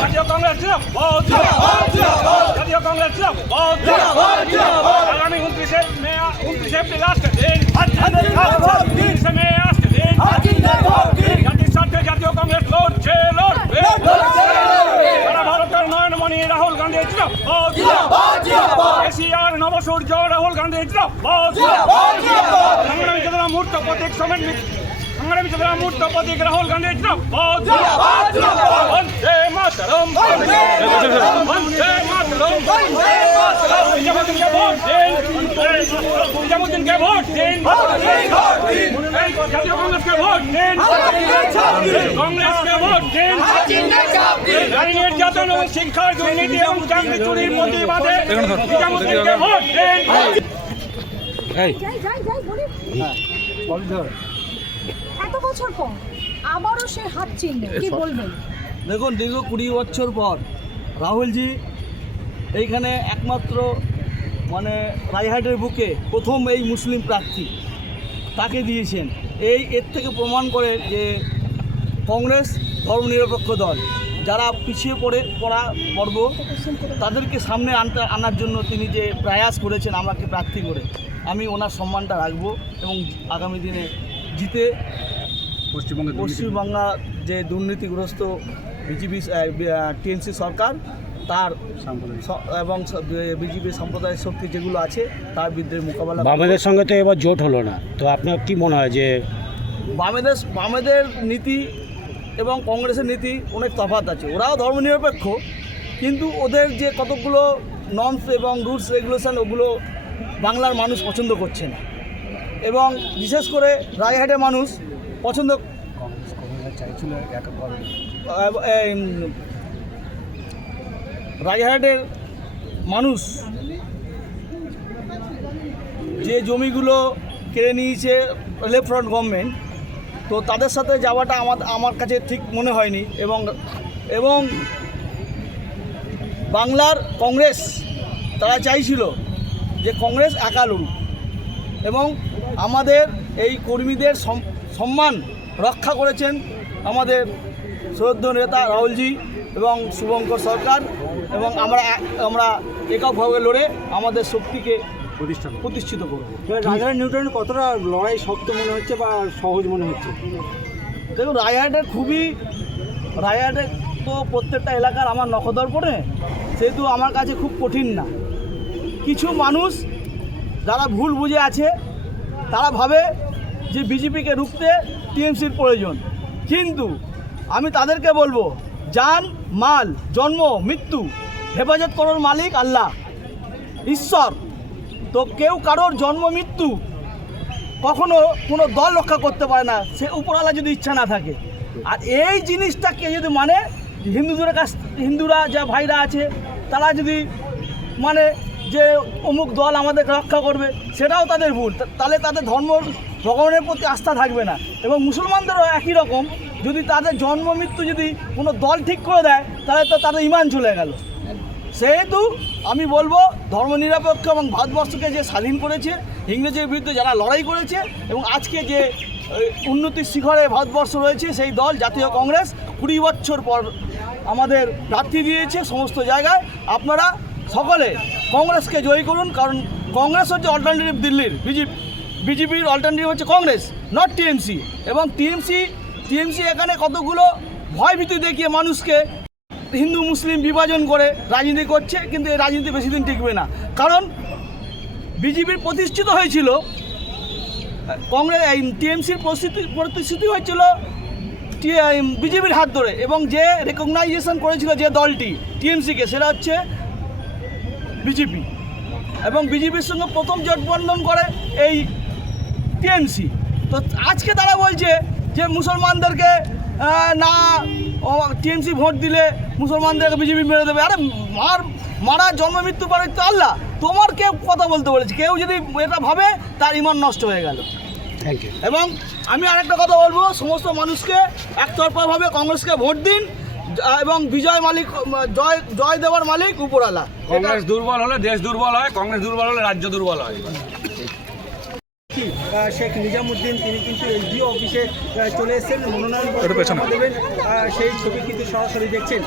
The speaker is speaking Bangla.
জাতীয় কংগ্রেস জাতীয় কংগ্রেস আগামী 29 এপ্রিল আজকে দিন 29 মে আজকে দিন জাতির স্বার্থে জাতীয় কংগ্রেস লড়ছে লড়বে সারা ভারতের নয়নমণি রাহুল গান্ধী এশিয়ার নবসূর্য রাহুল গান্ধী সংগ্রামী চেতনা মূর্ত প্রতীক সংগ্রামী চেতনা মূর্ত প্রতীক রাহুল গান্ধী বন্দে মাতরম বন্দে মাতরম নিজামুদ্দিনকে ভোট দিন নিজামুদ্দিনকে ভোট দিন জাতীয় কংগ্রেসকে ভোট দিন কংগ্রেসকে ভোট দিন নারী নির্যাতন এবং শিক্ষার দুর্নীতি এবং চাকরি চুরির প্রতিবাদে নিজামুদ্দিনকে ভোট দিন। এত বছর পর আবারও সে হাত চিনবে, কি বলবেন? দেখুন, দীর্ঘ 20 বছর পর রাহুলজি এইখানে একমাত্র রায়হাটের বুকে প্রথম এই মুসলিম প্রার্থী তাকে দিয়েছেন। এর থেকে প্রমাণ করে যে কংগ্রেস ধর্মনিরপেক্ষ দল, যারা পিছিয়ে পড়া পর্ব তাদেরকে সামনে আনার জন্য তিনি যে প্রয়াস করেছেন আমাকে প্রার্থী করে, আমি ওনার সম্মানটা রাখবো এবং আগামী দিনে জিতে পশ্চিমবাংলা যে দুর্নীতিগ্রস্ত বিজেপি টিএমসি সরকার তার এবং বিজেপি সম্প্রদায়ের শক্তি যেগুলো আছে তার বিরুদ্ধে মোকাবেলা। বামেদের সঙ্গে তো এবার জোট হলো না, তো আপনার কি মনে হয় যে বামেদের নীতি এবং কংগ্রেসের নীতি অনেক তফাৎ আছে? ওরাও ধর্মনিরপেক্ষ, কিন্তু ওদের যে কতগুলো নর্মস এবং রুলস রেগুলেশন ওগুলো বাংলার মানুষ পছন্দ করছে না, এবং বিশেষ করে রায়হাটের মানুষ পছন্দ রায়হাটের মানুষ যে জমিগুলো কেড়ে নিয়েছে লেফট ফ্রন্ট গভর্নমেন্ট, তো তাদের সাথে যাওয়াটা আমার কাছে ঠিক মনে হয়নি। এবং বাংলার কংগ্রেস তারা চাইছিল যে কংগ্রেস একা লড়ুক এবং আমাদের এই কর্মীদের সম্মান রক্ষা করেছেন আমাদের শ্রদ্ধেয় নেতা রাহুলজি এবং শুভঙ্কর সরকার, এবং আমরা এককভাবে লড়ে আমাদের শক্তিকে প্রতিষ্ঠিত করব। রাজহাট নিউটন কতটা লড়াই শক্ত মনে হচ্ছে বা সহজ মনে হচ্ছে? দেখুন, রায়হাটে তো প্রত্যেকটা এলাকার আমার নখদর পড়ে, সেহেতু আমার কাছে খুব কঠিন না। কিছু মানুষ যারা ভুল বুঝে আছে তারা ভাবে যে বিজেপিকে রুখতে টিএমসির প্রয়োজন, কিন্তু আমি তাদেরকে বলবো, জান মাল জন্ম মৃত্যু হেফাজত করার মালিক আল্লাহ ঈশ্বর, তো কেউ কারোর জন্ম মৃত্যু কখনো কোনো দল রক্ষা করতে পারে না, সে উপরওয়ালা যদি ইচ্ছা না থাকে। আর এই জিনিসটাকে যদি হিন্দুরা যা ভাইরা আছে তারা যদি যে অমুক দল আমাদের রক্ষা করবে, সেটাও তাদের ভুল। তাহলে তাদের ভগবানের প্রতি আস্থা থাকবে না। এবং মুসলমানদেরও একই রকম, যদি তাদের জন্ম মৃত্যু যদি কোনো দল ঠিক করে দেয় তাহলে তো তাদের ঈমান চলে গেল। সেহেতু আমি বলবো, ধর্মনিরপেক্ষ এবং ভারতবর্ষকে যে স্বাধীন করেছে, ইংরেজের বিরুদ্ধে যারা লড়াই করেছে এবং আজকে যে উন্নতির শিখরে ভারতবর্ষ রয়েছে, সেই দল জাতীয় কংগ্রেস 20 বছর পর আমাদের প্রার্থী দিয়েছে সমস্ত জায়গায়। আপনারা সকলে কংগ্রেসকে জয়ী করুন, কারণ কংগ্রেস হচ্ছে অল্টারনেটিভ দিল্লির, বিজেপির অল্টারনেটিভ হচ্ছে কংগ্রেস, নট টিএমসি। এবং টিএমসি এখানে কতগুলো ভয়ভীতি দেখিয়ে মানুষকে হিন্দু মুসলিম বিভাজন করে রাজনীতি করছে, কিন্তু এই রাজনীতি বেশি দিন টিকবে না। কারণ বিজেপির প্রতিষ্ঠিত হয়েছিল টিএমসির প্রতিষ্ঠিত হয়েছিল বিজেপির হাত ধরে, এবং যে রেকগনাইজেশন করেছিল যে দলটি টিএমসিকে, সেটা হচ্ছে বিজেপি, এবং বিজেপির সঙ্গে প্রথম জোটবন্ধন করে এই টিএমসি। তো আজকে তারা বলছে যে মুসলমানদেরকে না টিএমসি ভোট দিলে মুসলমানদেরকে বিজেপি মেরে দেবে। আরে মারা জন্ম মৃত্যু পারে তো আল্লাহ, তোমার কেউ কথা বলতে বলেছে? কেউ যদি এটা ভাবে তার ঈমান নষ্ট হয়ে গেল। Thank you. এবং আমি আরেকটা কথা বলবো, সমস্ত মানুষকে একতরফাভাবে কংগ্রেসকে ভোট দিন এবং জয় দেওয়ার মালিক উপরওয়ালা। কংগ্রেস দুর্বল হলে দেশ দুর্বল হয়, কংগ্রেস দুর্বল হলে রাজ্য দুর্বল হয়। শেখ নিজামুদ্দিন তিনি কিন্তু এসডিও অফিসে চলে এসেছেন, মনোনয়নপত্র জমা দেবেন, সেই ছবি কিন্তু সরাসরি দেখছেন।